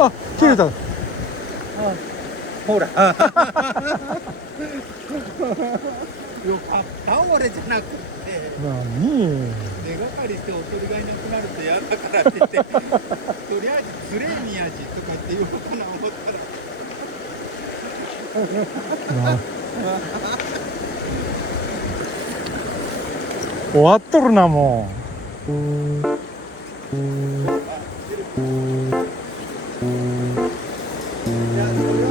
あ、切れた。あ、ほらよかった俺じゃなくて、何？手がかりしておとりがいなくなると嫌だからって言ってとりあえずつれえ宮地とかって言おうかな思ったら終わっとるな、もう。いや、それは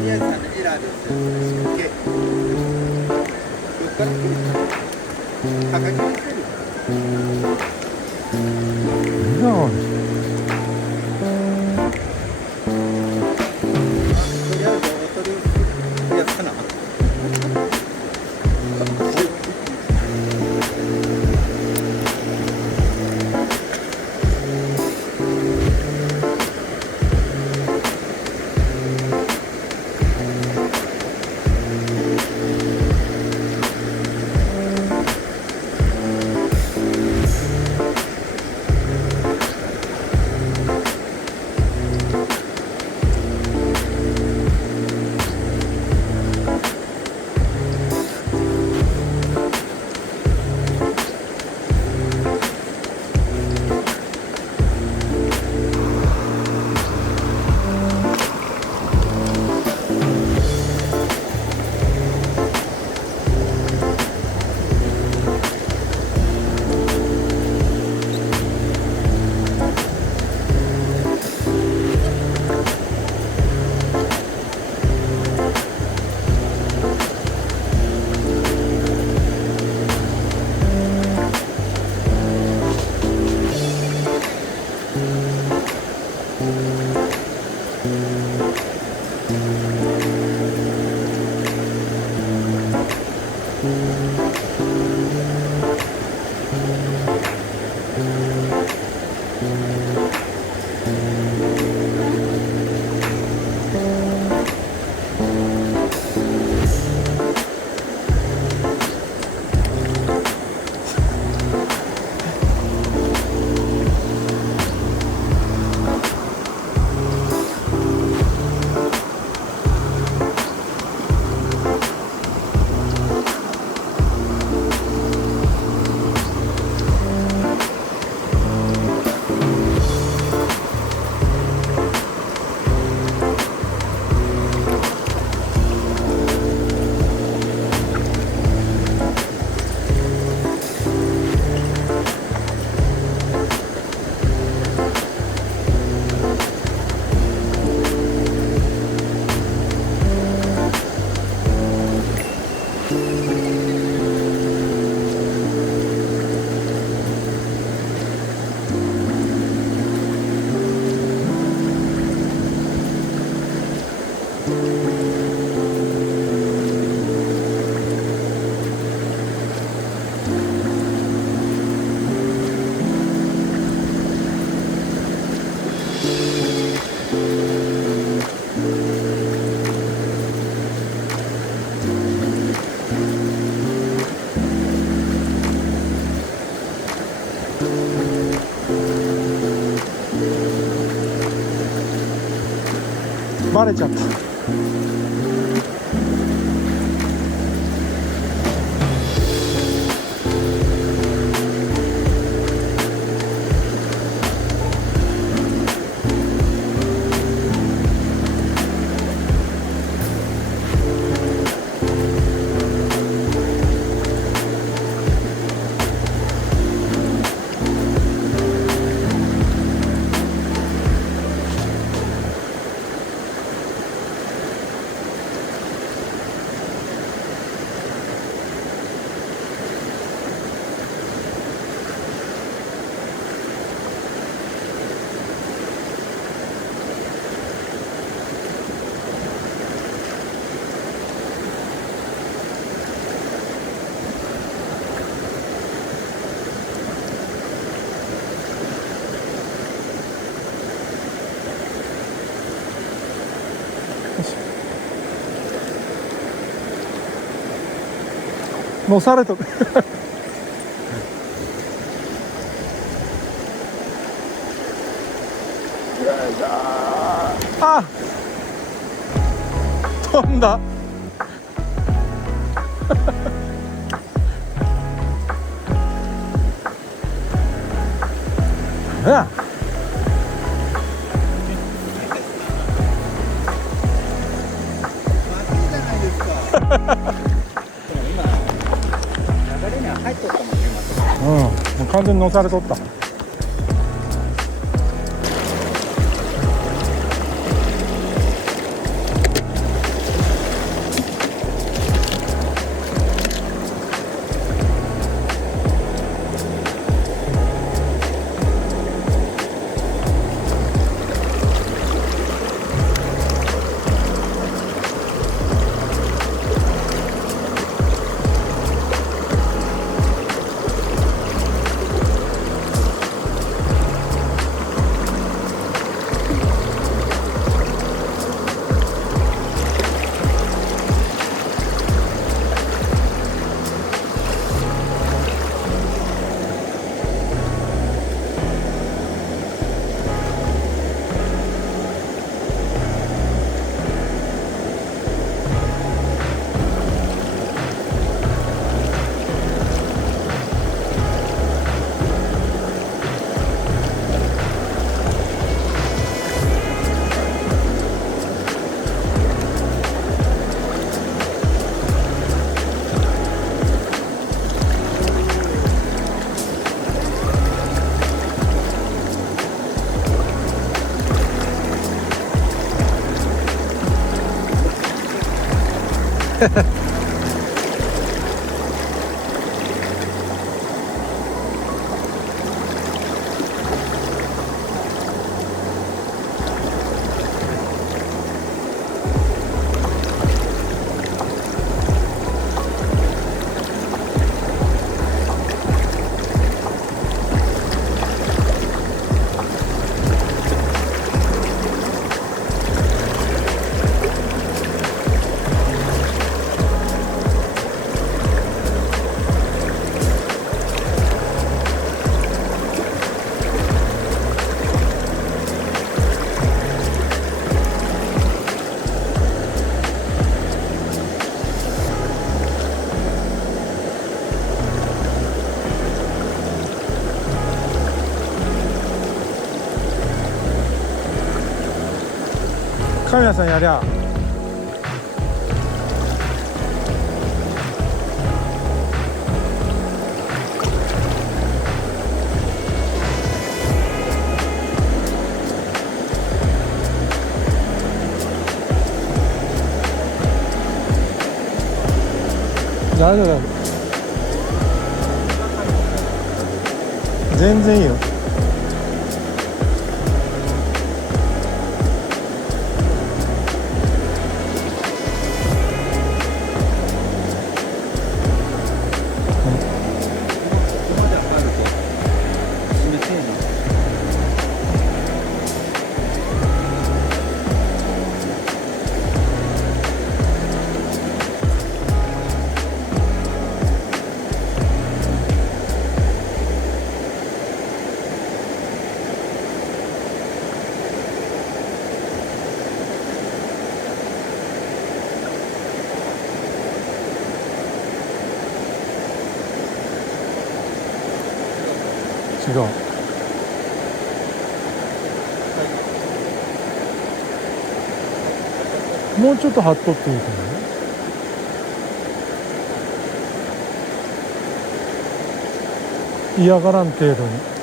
宮地さんのエラーですよ。どっから来るの？高木に来てる。いや、とりあえずおとりをやったな。バレちゃった。もうされとる。あ、飛んだ。うわ、まずいじゃないですか。でも今流れには入っとったもんね、また。もう完全に乗されとった。神谷さんやりゃ大丈夫大丈夫、全然いいよ。違う。もうちょっと張っとっていいかな。嫌がらん程度に。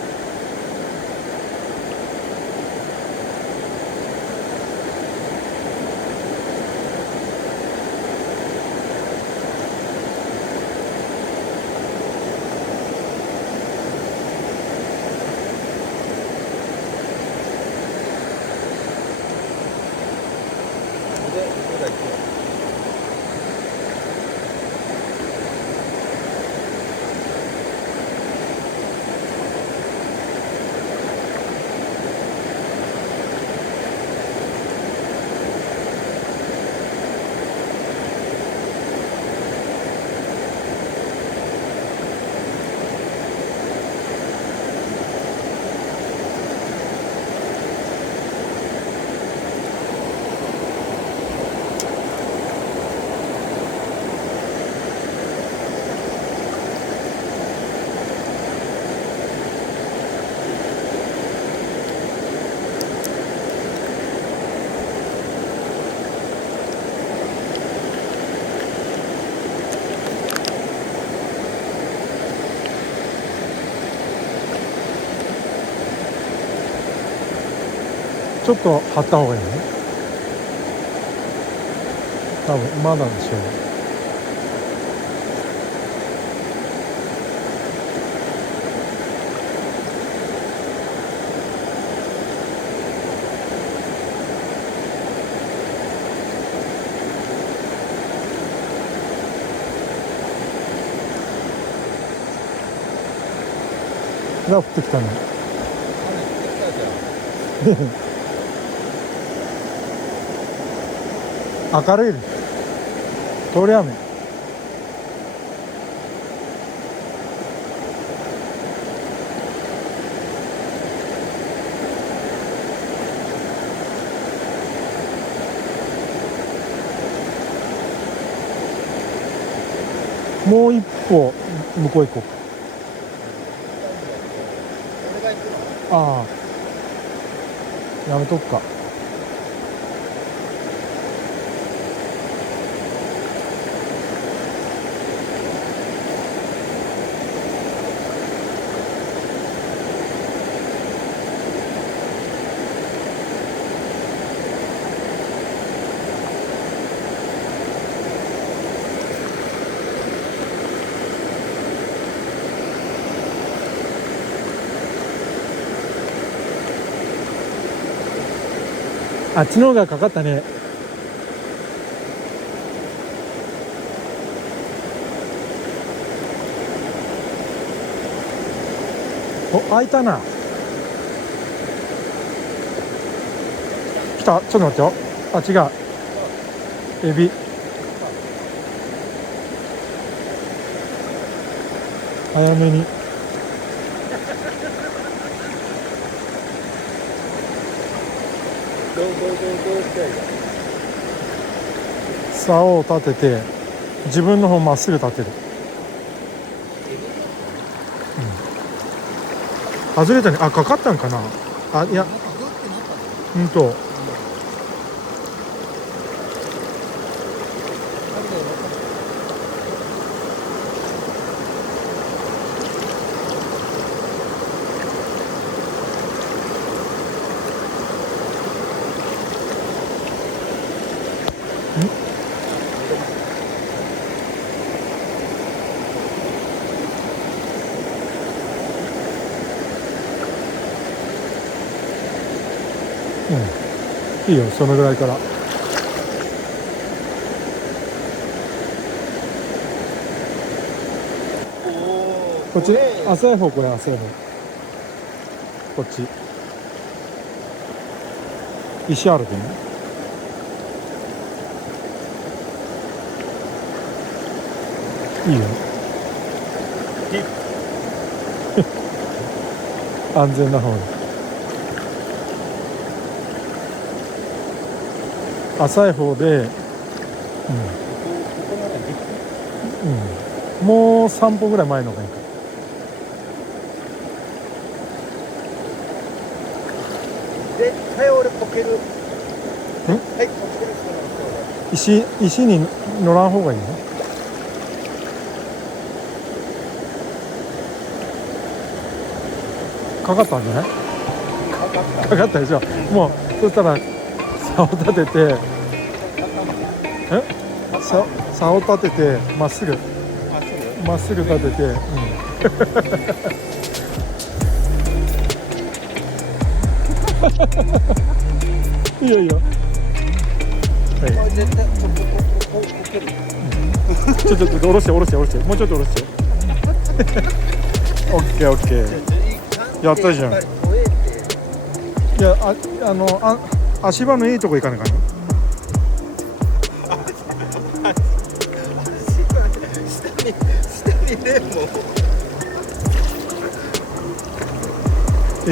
ちょっと張った方がいいね。多分まだでしょう。降ってきたね。明るいね。通り雨。もう一歩向こう行こうか。ああ、やめとくか。あっちの方がかかったね。お、開いたな。来た。ちょっと待ってよ。あ、違う。エビ。早めに。竿を立てて自分の方まっすぐ立てる。外れたね。あ、かかったんかな。あ、いや、うんと。いいよ、そのぐらいから。こっち、浅い方、これ浅い方。こっち。石あるけどね。いいよ。安全な方に。浅い方で、もう3歩ぐらい前の方がいいか。絶対俺こける。はい、こける人なんですよ。石に乗らん方がいいね。かかったんじゃない？かかったでしょ。もうそしたら竿を立てて、竿を立ててまっすぐ立てて、いいよいいよ。はい。絶対こける。ちょっと下ろしてもうちょっと下ろして。オッケーオッケー。やったじゃん。いや、足場のいいとこ行かないかな。下にレモン。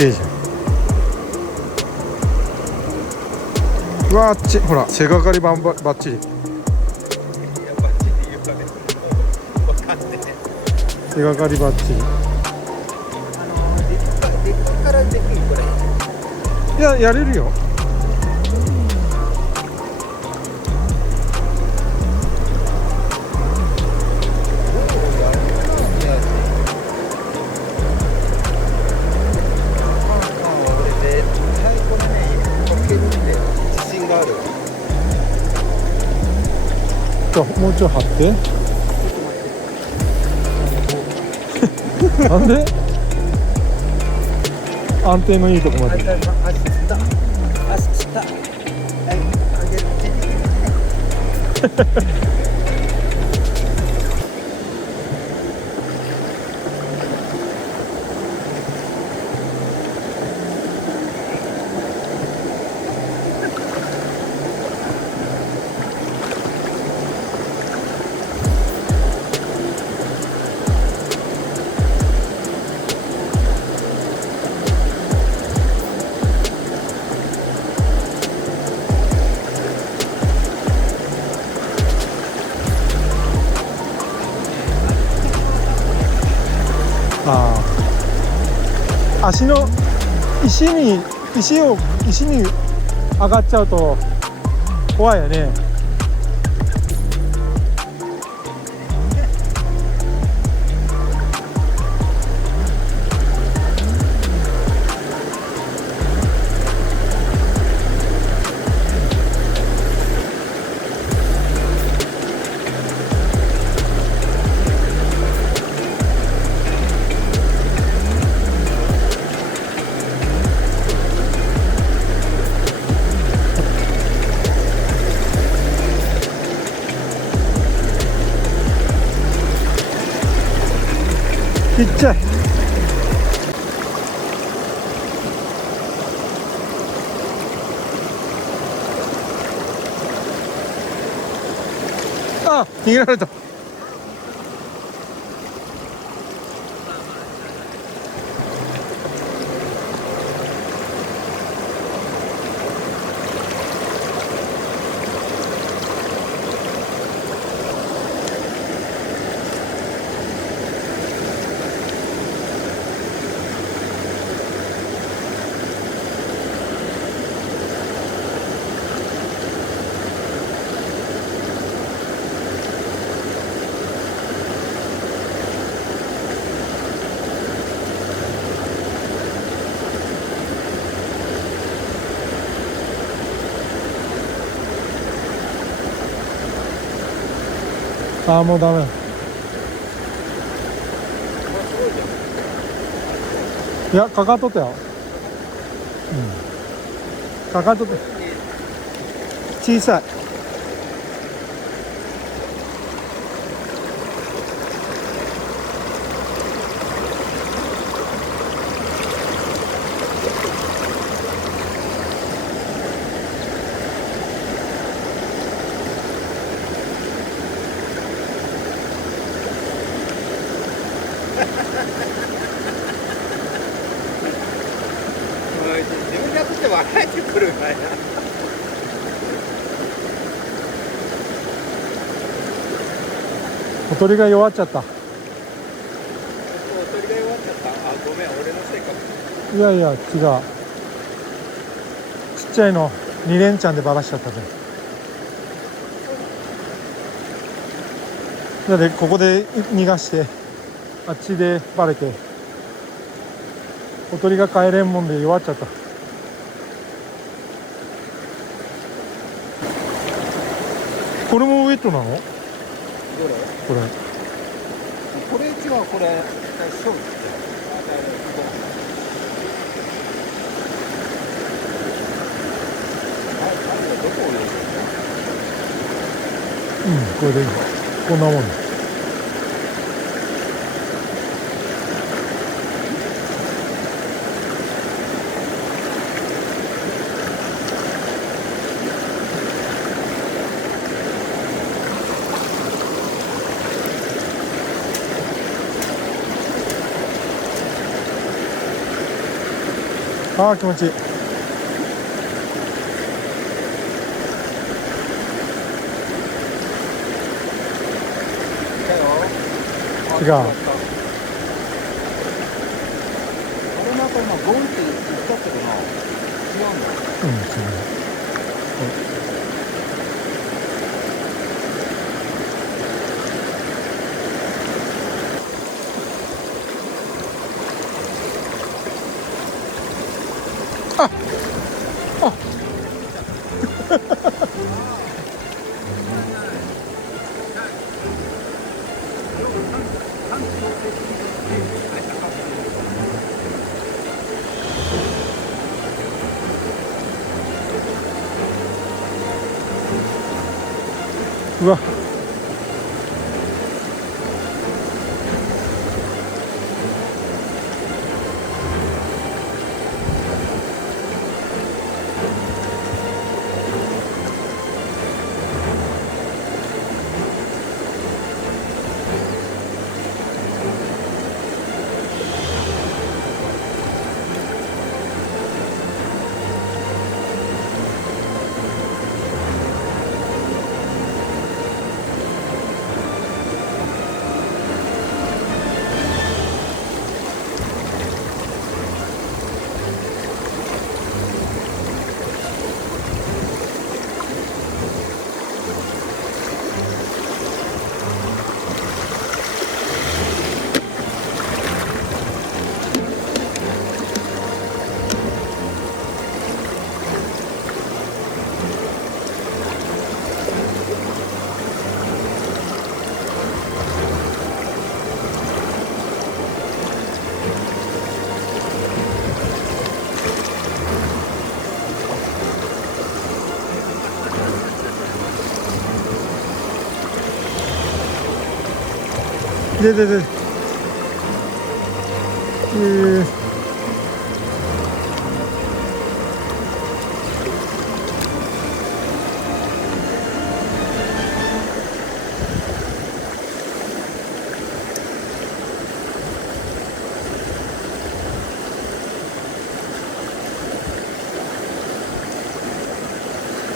いいじゃん。うわーほら背がかりバッチリ。背がかりバッチリ。からできるこれ。いや、やれるよ。俺絶対これね、こけがある。もうちょい張って。なんで安定のいいとこまで。足つった足つった。はい上げる。足の石に上がっちゃうと怖いよね。ちっちゃい。あ、逃げられた。ああ、もうダメ。いや、かかっとったよ。うん。かかっとった。小さい。自分でやってて笑えてくるんだよ。小鳥が弱っちゃった。お鳥が弱っちゃった。あ、ごめん、俺のせいかも。いやいや、違う。ちっちゃいの2連チャンでバラしちゃったね。なのでここで逃がしてあっちでバレて小鳥が帰れんもんで弱っちゃった。これもウェットなの？どれ？これこれ違う、これショーツ。どこを入れてるの？これでいい。こんなもん。ああ、気持ちいい。違う。あれなんか今ゴンって言ったけどな。違うんだ。違う。あうわ、で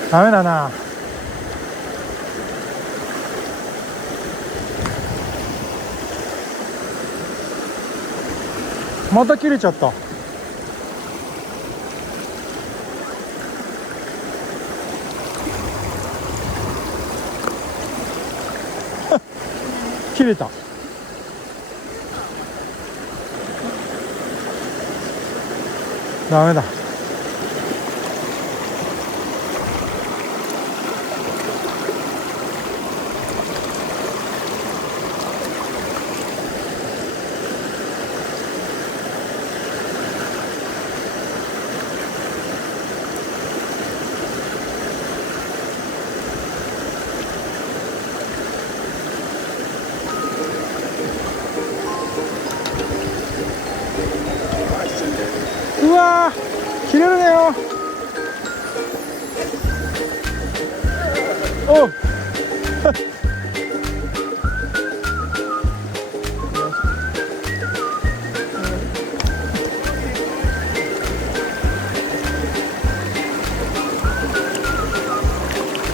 ダメだな。また切れちゃった。切れた。ダメだ。うわー、切れるねよ。おう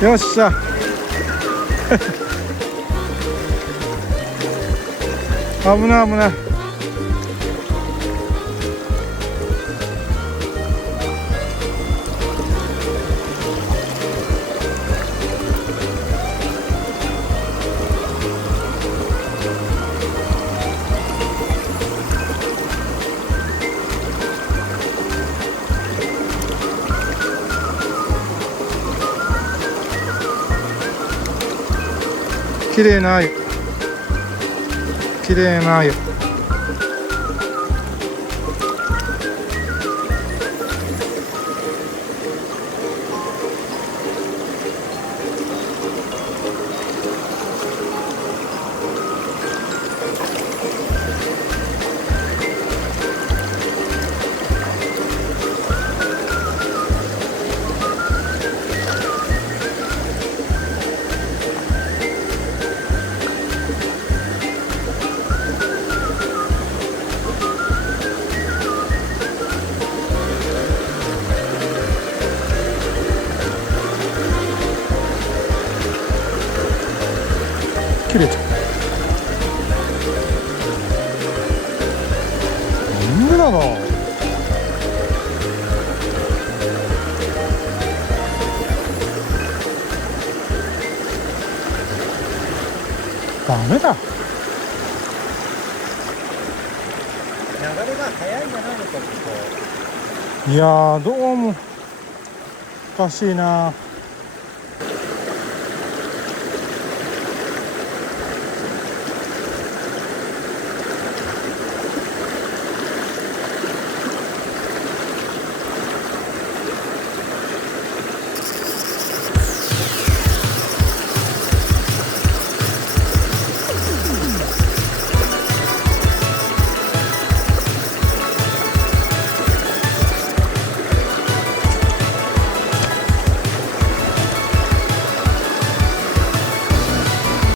よっしゃ危ない危ない。綺麗な鮎、綺麗な鮎。切れちゃう。なんでだろう。ダメだ。流れが速いんじゃないのか、ここ。いやー、どうもおかしいな。